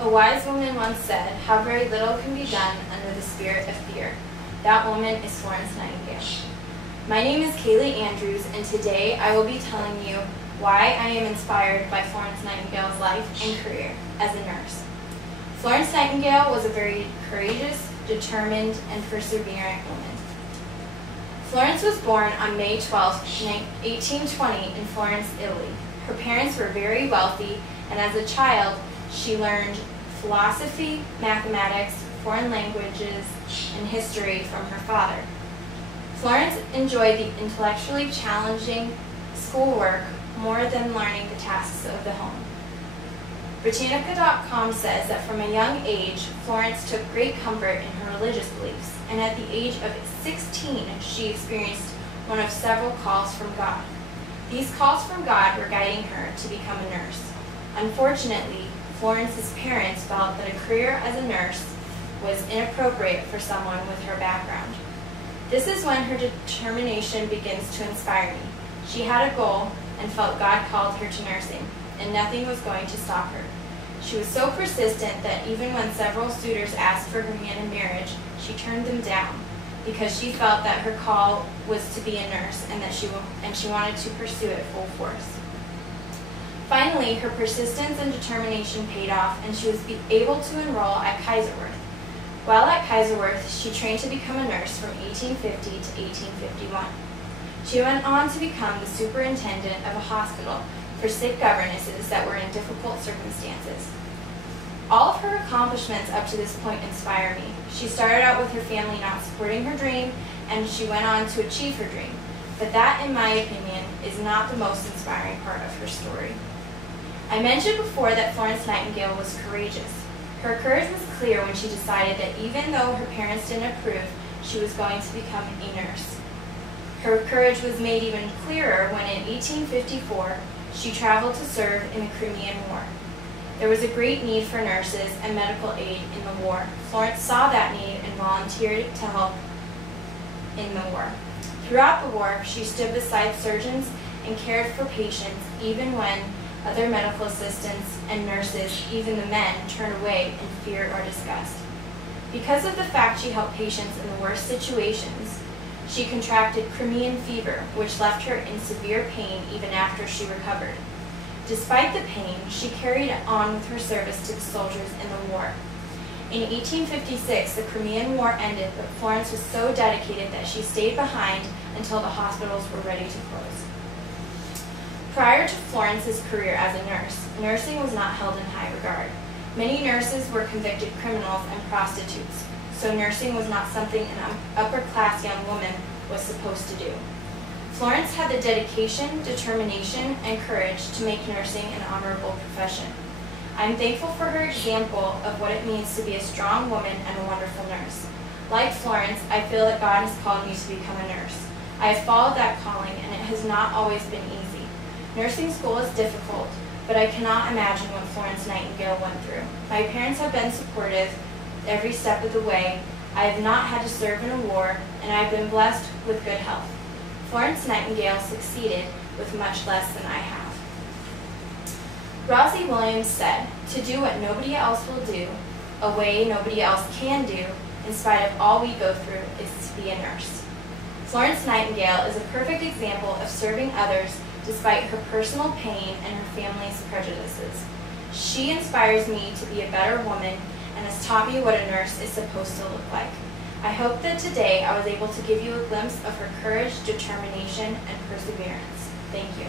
A wise woman once said, "How very little can be done under the spirit of fear." That woman is Florence Nightingale. My name is Kaylee Andrews, and today I will be telling you why I am inspired by Florence Nightingale's life and career as a nurse. Florence Nightingale was a very courageous, determined, and perseverant woman. Florence was born on May 12, 1820 in Florence, Italy. Her parents were very wealthy, and as a child, she learned philosophy, mathematics, foreign languages, and history from her father. Florence enjoyed the intellectually challenging schoolwork more than learning the tasks of the home. Britannica.com says that from a young age, Florence took great comfort in her religious beliefs, and at the age of 16, she experienced one of several calls from God. These calls from God were guiding her to become a nurse. Unfortunately, Florence's parents felt that a career as a nurse was inappropriate for someone with her background. This is when her determination begins to inspire me. She had a goal and felt God called her to nursing, and nothing was going to stop her. She was so persistent that even when several suitors asked for her hand in marriage, she turned them down because she felt that her call was to be a nurse and that she wanted to pursue it full force. Finally, her persistence and determination paid off, and she was able to enroll at Kaiserwerth. While at Kaiserwerth, she trained to become a nurse from 1850 to 1851. She went on to become the superintendent of a hospital for sick governesses that were in difficult circumstances. All of her accomplishments up to this point inspire me. She started out with her family not supporting her dream, and she went on to achieve her dream. But that, in my opinion, is not the most inspiring part of her story. I mentioned before that Florence Nightingale was courageous. Her courage was clear when she decided that even though her parents didn't approve, she was going to become a nurse. Her courage was made even clearer when in 1854, she traveled to serve in the Crimean War. There was a great need for nurses and medical aid in the war. Florence saw that need and volunteered to help in the war. Throughout the war, she stood beside surgeons and cared for patients even when other medical assistants and nurses, even the men, turned away in fear or disgust. Because of the fact she helped patients in the worst situations, she contracted Crimean fever, which left her in severe pain even after she recovered. Despite the pain, she carried on with her service to the soldiers in the war. In 1856, the Crimean War ended, but Florence was so dedicated that she stayed behind until the hospitals were ready to close. Prior to Florence's career as a nurse, nursing was not held in high regard. Many nurses were convicted criminals and prostitutes, so nursing was not something an upper-class young woman was supposed to do. Florence had the dedication, determination, and courage to make nursing an honorable profession. I'm thankful for her example of what it means to be a strong woman and a wonderful nurse. Like Florence, I feel that God has called me to become a nurse. I have followed that calling, and it has not always been easy. Nursing school is difficult, but I cannot imagine what Florence Nightingale went through. My parents have been supportive every step of the way. I have not had to serve in a war, and I have been blessed with good health. Florence Nightingale succeeded with much less than I have. Rosie Williams said, "To do what nobody else will do, a way nobody else can do, in spite of all we go through, is to be a nurse." Florence Nightingale is a perfect example of serving others despite her personal pain and her family's prejudices. She inspires me to be a better woman and has taught me what a nurse is supposed to look like. I hope that today I was able to give you a glimpse of her courage, determination, and perseverance. Thank you.